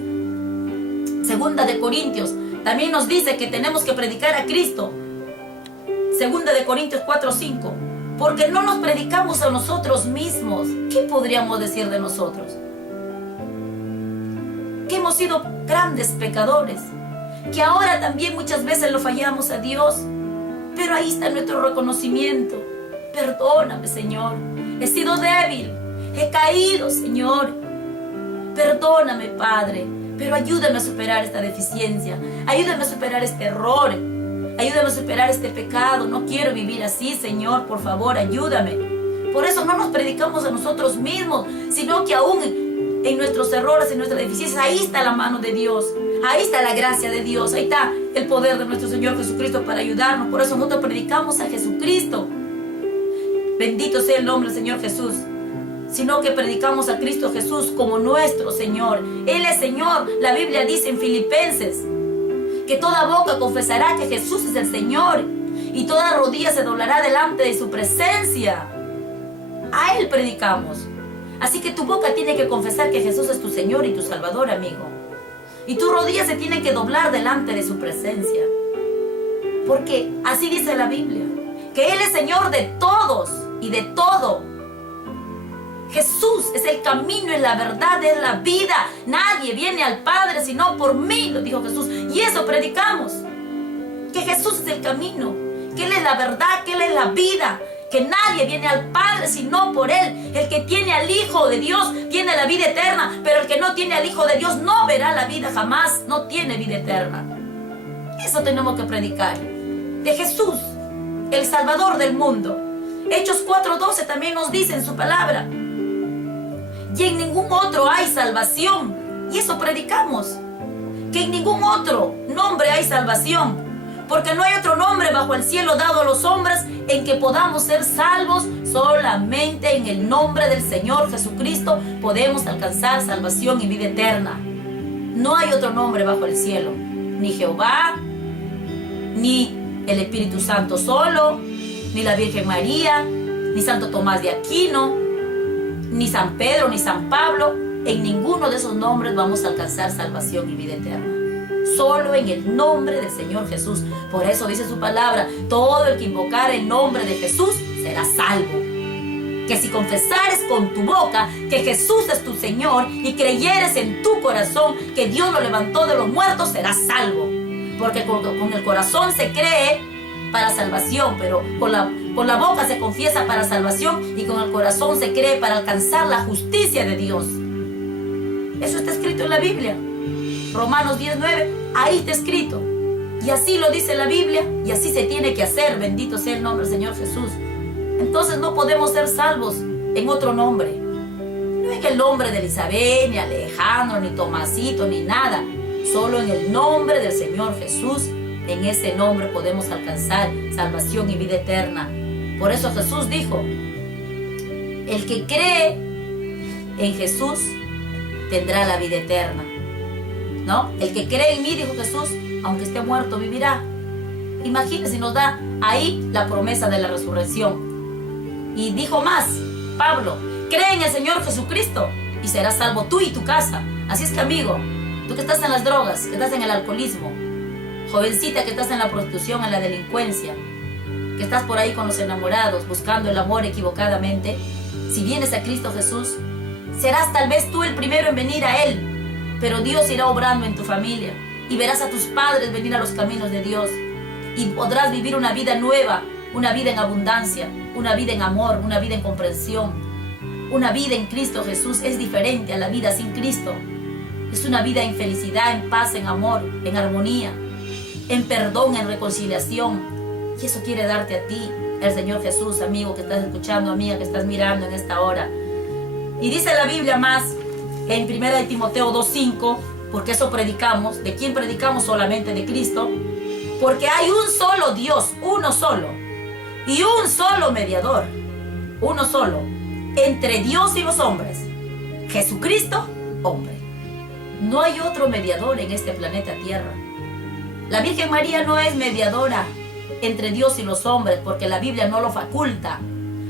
Segunda de Corintios también nos dice que tenemos que predicar a Cristo. Segunda de Corintios 4:5. Porque no nos predicamos a nosotros mismos. ¿Qué podríamos decir de nosotros? Que hemos sido grandes pecadores. Que ahora también muchas veces lo fallamos a Dios. Pero ahí está nuestro reconocimiento. Perdóname, Señor. He sido débil. He caído, Señor. Perdóname, Padre. Pero ayúdame a superar esta deficiencia. Ayúdame a superar este error. Ayúdame a superar este pecado. No quiero vivir así, Señor. Por favor, ayúdame. Por eso no nos predicamos a nosotros mismos, sino que aún en nuestros errores, en nuestras deficiencias, ahí está la mano de Dios. Ahí está la gracia de Dios. Ahí está el poder de nuestro Señor Jesucristo para ayudarnos. Por eso nosotros predicamos a Jesucristo. Bendito sea el nombre del Señor Jesús. Sino que predicamos a Cristo Jesús como nuestro Señor. Él es Señor. La Biblia dice en Filipenses que toda boca confesará que Jesús es el Señor y toda rodilla se doblará delante de su presencia. A Él predicamos. Así que tu boca tiene que confesar que Jesús es tu Señor y tu Salvador, amigo. Y tus rodillas se tienen que doblar delante de su presencia. Porque así dice la Biblia, que Él es Señor de todos y de todo. Jesús es el camino, es la verdad, es la vida. Nadie viene al Padre sino por mí, lo dijo Jesús. Y eso predicamos. Que Jesús es el camino, que Él es la verdad, que Él es la vida. Que nadie viene al Padre sino por Él. El que tiene al Hijo de Dios tiene la vida eterna. Pero el que no tiene al Hijo de Dios no verá la vida jamás. No tiene vida eterna. Eso tenemos que predicar. De Jesús, el Salvador del mundo. Hechos 4:12 también nos dice en su palabra. Y en ningún otro hay salvación. Y eso predicamos. Que en ningún otro nombre hay salvación. Porque no hay otro nombre bajo el cielo dado a los hombres en que podamos ser salvos. Solamente en el nombre del Señor Jesucristo podemos alcanzar salvación y vida eterna. No hay otro nombre bajo el cielo. Ni Jehová, ni el Espíritu Santo solo, ni la Virgen María, ni Santo Tomás de Aquino, ni San Pedro, ni San Pablo. En ninguno de esos nombres vamos a alcanzar salvación y vida eterna. Solo en el nombre del Señor Jesús. Por eso dice su palabra, todo el que invocare el nombre de Jesús será salvo. Que si confesares con tu boca que Jesús es tu Señor y creyeres en tu corazón que Dios lo levantó de los muertos, serás salvo. Porque con el corazón se cree para salvación, pero con la boca se confiesa para salvación y con el corazón se cree para alcanzar la justicia de Dios. Eso está escrito en la Biblia. Romanos 10:9, ahí está escrito. Y así lo dice la Biblia y así se tiene que hacer. Bendito sea el nombre del Señor Jesús. Entonces no podemos ser salvos en otro nombre. No en el nombre de Elizabeth, ni Alejandro, ni Tomasito, ni nada. Solo en el nombre del Señor Jesús. En ese nombre podemos alcanzar salvación y vida eterna. Por eso Jesús dijo, el que cree en Jesús tendrá la vida eterna. ¿No? El que cree en mí, dijo Jesús, aunque esté muerto, vivirá. Imagínense, nos da ahí la promesa de la resurrección. Y dijo más, Pablo, cree en el Señor Jesucristo y serás salvo tú y tu casa. Así es que, amigo, tú que estás en las drogas, que estás en el alcoholismo, jovencita que estás en la prostitución, en la delincuencia, que estás por ahí con los enamorados, buscando el amor equivocadamente, si vienes a Cristo Jesús, serás tal vez tú el primero en venir a Él. Pero Dios irá obrando en tu familia y verás a tus padres venir a los caminos de Dios y podrás vivir una vida nueva, una vida en abundancia, una vida en amor, una vida en comprensión. Una vida en Cristo Jesús es diferente a la vida sin Cristo. Es una vida en felicidad, en paz, en amor, en armonía. en perdón, en reconciliación. Y eso quiere darte a ti el Señor Jesús, amigo que estás escuchando, amiga que estás mirando en esta hora. Y dice la Biblia más en 1 Timoteo 2:5, porque eso predicamos. ¿De quién predicamos? Solamente de Cristo. Porque hay un solo Dios, uno solo, y un solo mediador, uno solo, entre Dios y los hombres, Jesucristo, hombre. No hay otro mediador en este planeta Tierra. La Virgen María no es mediadora entre Dios y los hombres, porque la Biblia no lo faculta,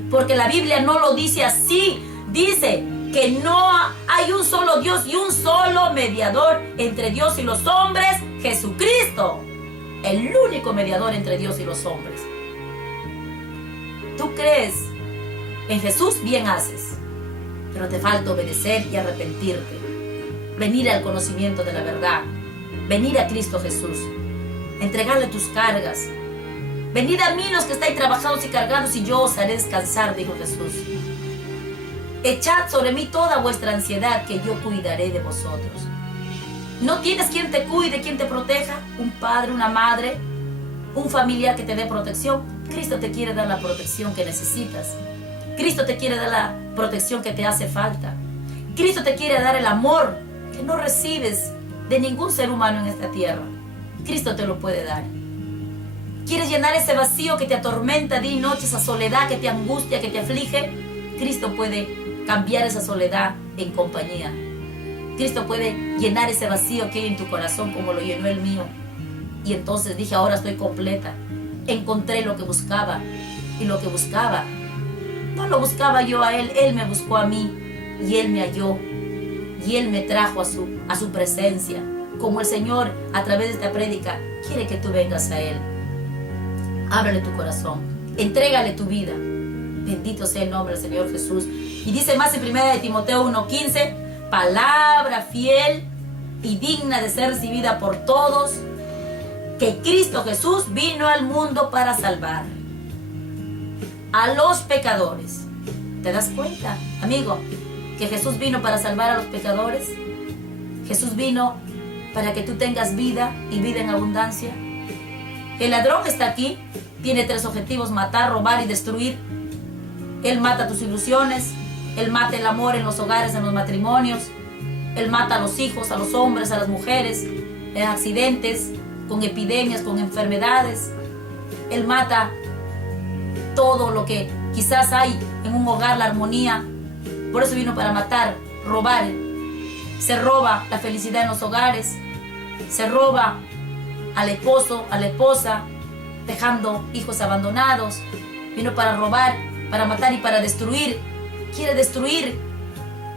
porque la Biblia no lo dice así. Dice que no hay un solo Dios y un solo mediador entre Dios y los hombres, Jesucristo, el único mediador entre Dios y los hombres. Tú crees en Jesús, bien haces, pero te falta obedecer y arrepentirte, venir al conocimiento de la verdad, venir a Cristo Jesús, entregarle tus cargas. Venid a mí los que estáis trabajados y cargados, y yo os haré descansar, dijo Jesús. Echad sobre mí toda vuestra ansiedad, que yo cuidaré de vosotros. ¿No tienes quien te cuide, quien te proteja? Un padre, una madre, un familiar que te dé protección. Cristo te quiere dar la protección que necesitas. Cristo te quiere dar la protección que te hace falta. Cristo te quiere dar el amor que no recibes de ningún ser humano en esta tierra. Cristo te lo puede dar. ¿Quieres llenar ese vacío que te atormenta día y noche, esa soledad que te angustia, que te aflige? Cristo puede cambiar esa soledad en compañía. Cristo puede llenar ese vacío que hay en tu corazón como lo llenó el mío. Y entonces dije, ahora estoy completa. Encontré lo que buscaba. Y lo que buscaba, no lo buscaba yo a Él, Él me buscó a mí. Y Él me halló. Y Él me trajo a su presencia. Como el Señor, a través de esta prédica, quiere que tú vengas a Él. Ábrele tu corazón, entrégale tu vida. Bendito sea el nombre del Señor Jesús. Y dice más en 1 Timoteo 1:15, palabra fiel y digna de ser recibida por todos, que Cristo Jesús vino al mundo para salvar a los pecadores. ¿Te das cuenta, amigo, que Jesús vino para salvar a los pecadores? Jesús vino para que tú tengas vida y vida en abundancia. El ladrón que está aquí tiene 3 objetivos: matar, robar y destruir. Él mata tus ilusiones, Él mata el amor en los hogares, en los matrimonios, Él mata a los hijos, a los hombres, a las mujeres, en accidentes, con epidemias, con enfermedades. Él mata todo lo que quizás hay en un hogar, la armonía. Por eso vino para matar, robar. Se roba la felicidad en los hogares, se roba al esposo, a la esposa, dejando hijos abandonados. Vino para robar, para matar y para destruir. Quiere destruir,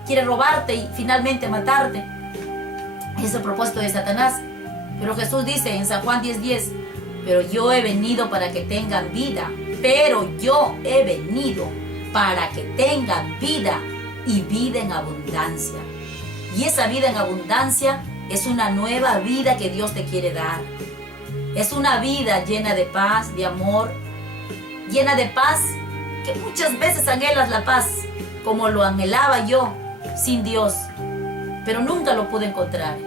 quiere robarte y finalmente matarte. Ese es el propósito de Satanás. Pero Jesús dice en San Juan 10:10, pero yo he venido para que tengan vida. Pero yo he venido para que tengan vida y vida en abundancia. Y esa vida en abundancia es una nueva vida que Dios te quiere dar. Es una vida llena de paz, de amor, llena de paz, que muchas veces anhelas la paz, como lo anhelaba yo, sin Dios, pero nunca lo pude encontrar.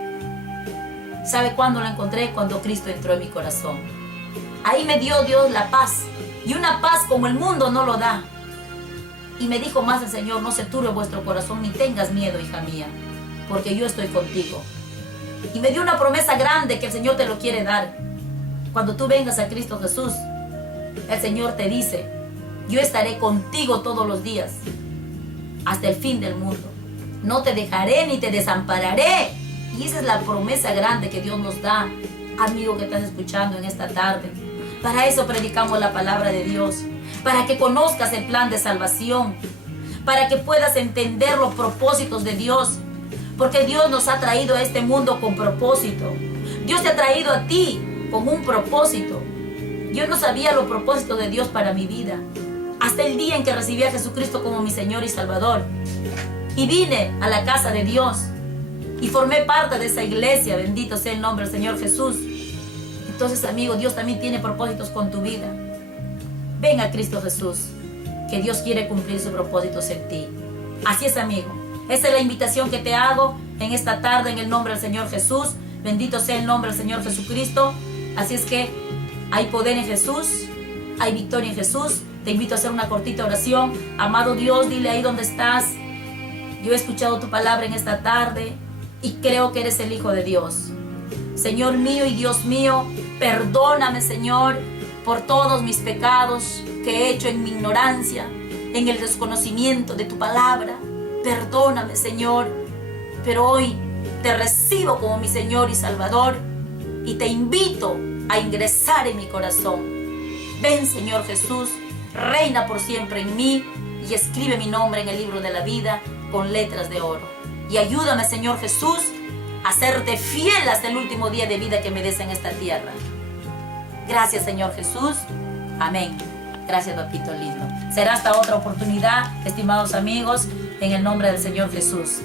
¿Sabe cuándo lo encontré? Cuando Cristo entró en mi corazón. Ahí me dio Dios la paz, y una paz como el mundo no lo da. Y me dijo más el Señor, no se turbe vuestro corazón, ni tengas miedo, hija mía, porque yo estoy contigo. Y me dio una promesa grande que el Señor te lo quiere dar. Cuando tú vengas a Cristo Jesús, el Señor te dice, yo estaré contigo todos los días, hasta el fin del mundo. No te dejaré ni te desampararé. Y esa es la promesa grande que Dios nos da, amigo que estás escuchando en esta tarde. Para eso predicamos la palabra de Dios, para que conozcas el plan de salvación, para que puedas entender los propósitos de Dios, porque Dios nos ha traído a este mundo con propósito. Dios te ha traído a ti con un propósito. Yo no sabía los propósitos de Dios para mi vida, hasta el día en que recibí a Jesucristo como mi Señor y Salvador. Y vine a la casa de Dios y formé parte de esa iglesia. Bendito sea el nombre del Señor Jesús. Entonces, amigo, Dios también tiene propósitos con tu vida. Ven a Cristo Jesús, que Dios quiere cumplir sus propósitos en ti. Así es, amigo. Esa es la invitación que te hago en esta tarde en el nombre del Señor Jesús. Bendito sea el nombre del Señor Jesucristo. Así es que hay poder en Jesús, hay victoria en Jesús. Te invito a hacer una cortita oración. Amado Dios, dile ahí donde estás: yo he escuchado tu palabra en esta tarde y creo que eres el Hijo de Dios. Señor mío y Dios mío, perdóname, Señor, por todos mis pecados que he hecho en mi ignorancia, en el desconocimiento de tu palabra. Perdóname, Señor, pero hoy te recibo como mi Señor y Salvador y te invito a ingresar en mi corazón. Ven, Señor Jesús, reina por siempre en mí y escribe mi nombre en el libro de la vida con letras de oro. Y ayúdame, Señor Jesús, a serte fiel hasta el último día de vida que me des en esta tierra. Gracias, Señor Jesús. Amén. Gracias, papito lindo. Será hasta otra oportunidad, estimados amigos, en el nombre del Señor Jesús.